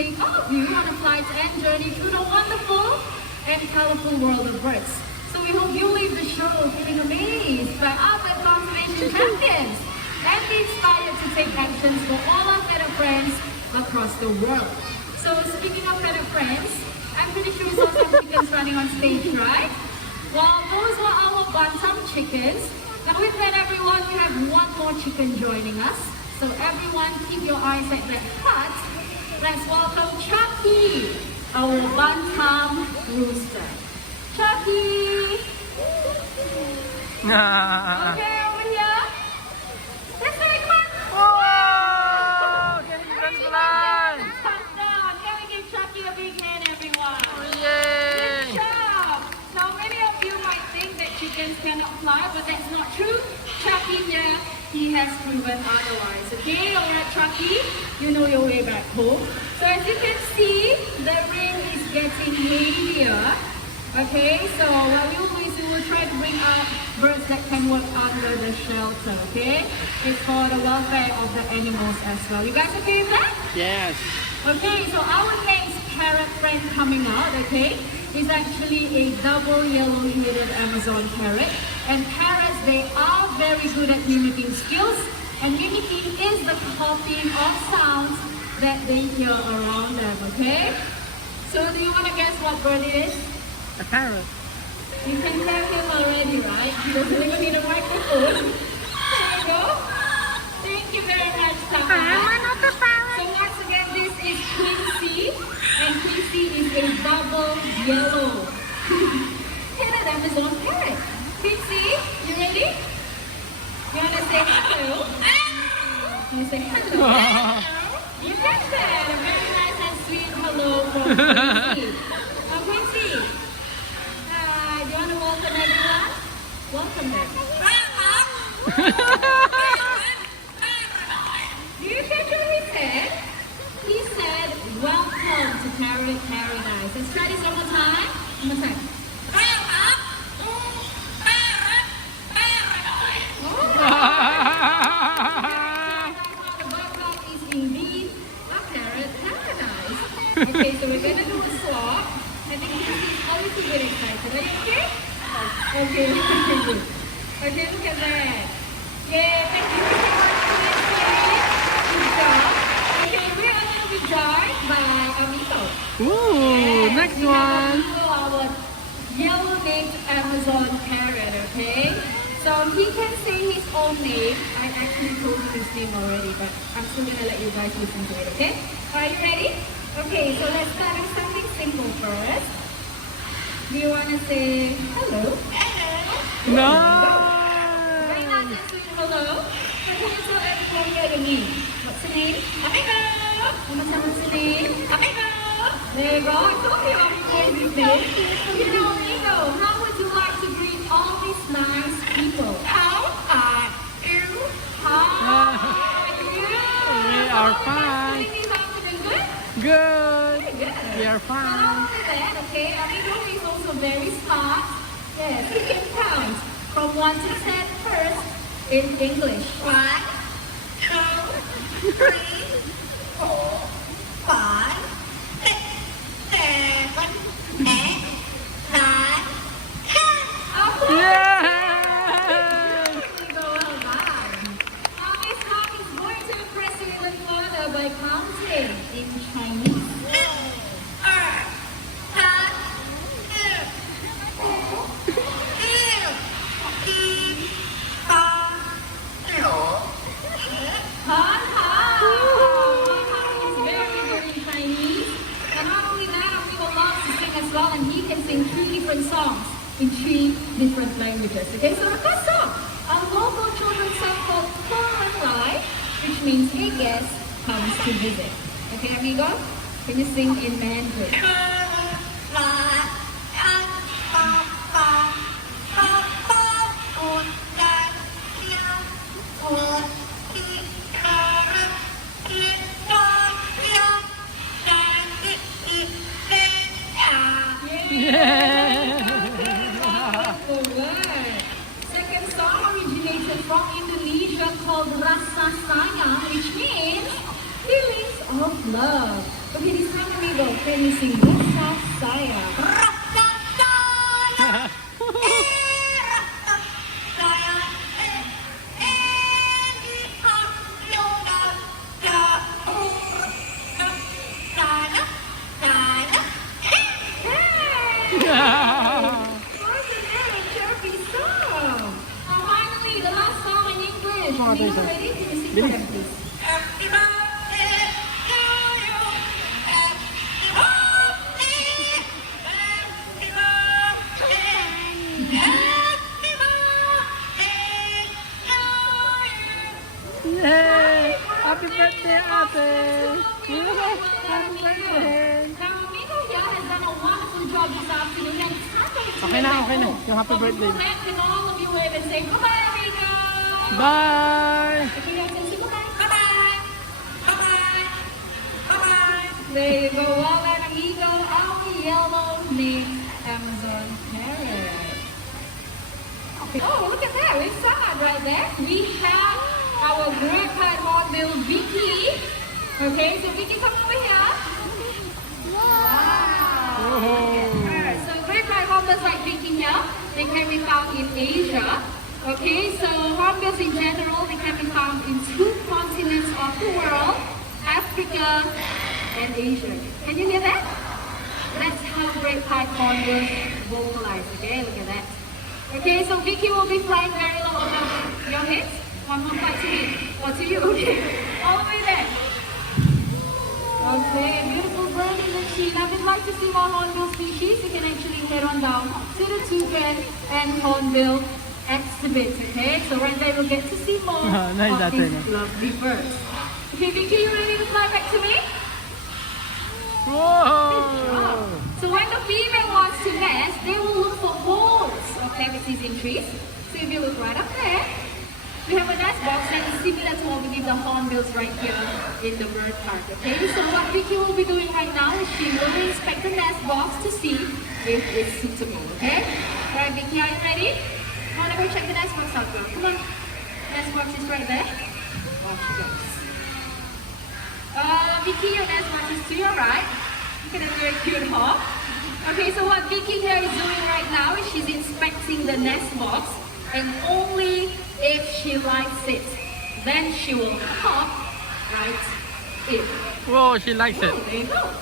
take all of you on a flight and journey through the wonderful and colorful world of birds. So we hope you leave the show feeling amazed by our bird conservation champions and be inspired to take actions for all our feather friends across the world. So speaking of feather friends, I'm pretty sure we saw some chickens running on stage, right? Well, those were our bantam chickens. Now with that everyone, we have one more chicken joining us. So everyone keep your eyes at that hut. Let's welcome Chucky, our bantam rooster. Chucky! Okay, over here. Let's make one! Whoa! Can you fly? Can we give Chucky a big hand, everyone? Yay! Good job! Now many of you might think that chickens cannot fly, but that's not true. Chucky here, he has proven otherwise. Okay, alright Chucky, you know your way back home. So as you can see, the ring is getting heavier. Okay, so what we will try to bring out birds that can work under the shelter, okay? It's for the welfare of the animals as well. You guys okay with that? Yes. Okay, so our next parrot friend coming out, okay, is actually a double yellow-headed Amazon parrot. And parrots, they are very good at mimicking skills. And mimicking is the copying of sounds that they hear around them, okay? So do you want to guess what bird it is? A parrot. You can hear him already, right? He doesn't even need a microphone. There you go. Thank you very much, Tama. So once again, this is Quincy. And Quincy is a double yellow headed Amazon parrot. Quincy, you ready? You want to say hello? You want to say hello? You got that. A very nice and sweet hello from Quincy. Quincy. Do you want to welcome everyone? Welcome them. Do you catch what he said? He said, welcome to Parrot Paradise. Let's try this one more time. One more time. The bird park is indeed a parrot paradise. Okay, so we're going to do a swap. I think this is a little bit excited. Are you okay? Okay, okay, good. Okay, look at that. Yeah, thank you so much. Good job. Okay, we are going to be joined by Amigo. Ooh, next one. Our yellow-named Amazon parrot, okay? So he can say his own name. I actually told you his name already, but I'm still going to let you guys listen to it, okay? Are you ready? Okay, so let's start with something simple first. Do you want to say hello? Hello. No. Very nice and sweet hello. So can you tell everyone here your name? What's your name? Amigo. One more time, what's your name? Amigo. There you go. I told you Amigo is his name. You know, Amigo, how would you like to greet all these nice people? How are you? How are you? We are fine. Good. Good. We are fine. Not only that, okay, Amigo is also very smart. Yes, he can count from 1 to 10 first in English. 1, 2, 3, 4, 5, 6, 7, 8, 9, 10. Yay! Amigo, well done. Now this song is going to impress you even further by counting in Chinese. And he can sing 3 different songs in 3 different languages. Okay, so the first song, a local children's song called Parrot, which means hey guest comes to visit. Okay, amigo, can you sing in Mandarin? Second song originated from Indonesia called Rasa Sayang, which means feelings of love. Okay, this flamingo, can you sing What's Up, Saya? Finally, the last song in English. Are you ready? Can you sing for them, please? Yay! Happy birthday, Ate! Happy birthday! Now, Miko here has done a wonderful job this afternoon and it's time for me to Okay na, let okay na. go. Yung happy birthday. Before that, can all of you wave and say bye-bye, Miko! Bye! Okay, guys, say bye-bye. Bye-bye! Bye-bye! Bye-bye! There you go, well and amigo, our yellow-named Amazon parrot. Okay. Oh, look at that, we saw it right there. We have our great white hornbill, Vicky. Okay, so Vicky, come over here. Wow. Look at her. So great white hornbills like Vicky here, they can be found in Asia. Okay, so hornbills in general, they can be found in 2 continents of the world, Africa and Asia. Can you hear that? That's how great white hornbills vocalize, okay? Look at that. Okay, so Vicky will be flying very low above your head. One more flight to me, or to you, okay? All the way there. Okay, beautiful bird in the tree. Now, if you'd like to see more hornbill species, you can actually head on down to the toucan and hornbill exhibit, okay? So right there, you'll get to see more Nice of that these turn. lovely birds. Okay, Vicky, you ready to fly back to me? Whoa! So when the female wants to nest, they will look for holes or crevices in trees. So if you look right up there, we have a nest box that is similar to what we give the hornbills right here in the bird park, okay? So what Vicky will be doing right now is she will inspect the nest box to see if it's suitable, okay? Alright, Vicky, are you ready? Come on, go check the nest box out, girl. Come on. Nest box is right there. Watch it goes. Vicky, your nest box is to your right. Look at that very cute hawk. Okay, so what Vicky here is doing right now is she's inspecting the nest box, and only if she likes it, then she will hop right in. Whoa, she likes it. Oh, there you go.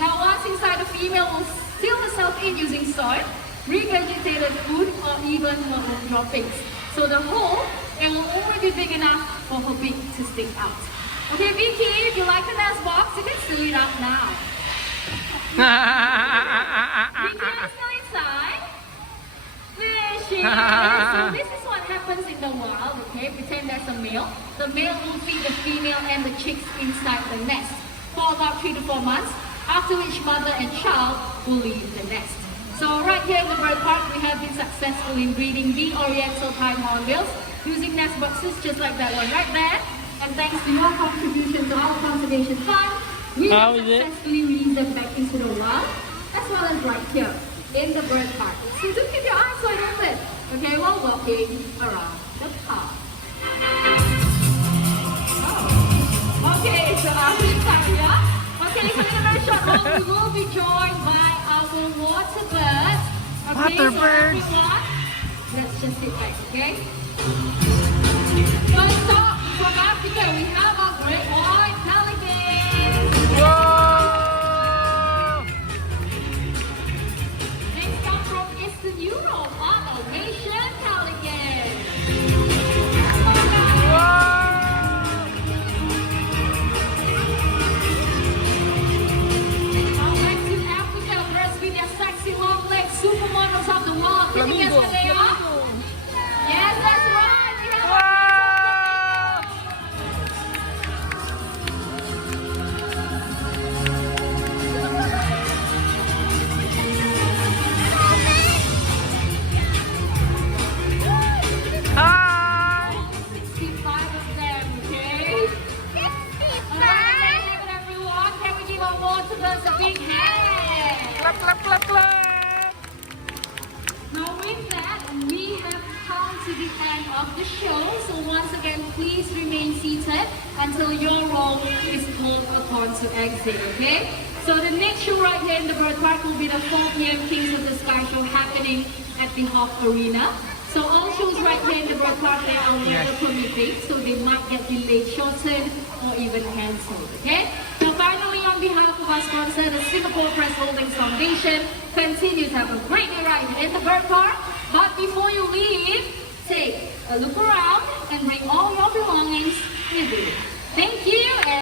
Now once inside, the female will seal herself in using soil, regurgitated food, or even her own droppings. So the hole, it will only be big enough for her beak to stick out. Okay, Vicky, if you like the nest box, you can seal it up now. Vicky, are you still inside? There she is. So this is what happens in the wild, okay? Pretend there's a male. The male will feed the female and the chicks inside the nest for about 3 to 4 months, after which mother and child will leave the nest. So right here in the bird park, we have been successful in breeding the Oriental Pied Hornbills using nest boxes just like that one right there. And thanks to your contribution to our conservation fund, we have successfully released them back into the wild, as well as right here in the bird park. So do keep your eyes wide open, okay, while walking around the park. Oh. Okay, so after time, yeah? Okay, so in a very short while, we will be joined by our water birds. Okay, Water so birds. everyone, let's just sit back, okay? First up, from Africa, we have our great white pelicans. Whoa! Next up from Eastern Europe, our Asian pelicans. Whoa! Now back to Africa, birds with their sexy long legs, supermodels of the world. Can you guess what they are? Yes, that's right. We have our Hi! 65 of them, okay? 65! Everyone, can we give our water birds a big hand? Clap, clap, clap, clap! Now with that, we have come to the end of the show. So once again, please remain seated until your roll is called upon to exit, okay? So the next show right here in the Bird Park will be the 4 p.m. Kings of the Sky show happening at the Hawk Arena. So all shows right here in the Bird Park, they are weather permitting, so they might get delayed, shortened, or even cancelled, okay? Now finally, on behalf of our sponsor, the Singapore Press Holdings Foundation, continue to have a great day right here in the Bird Park. But before you leave, take a look around and bring all your belongings with you.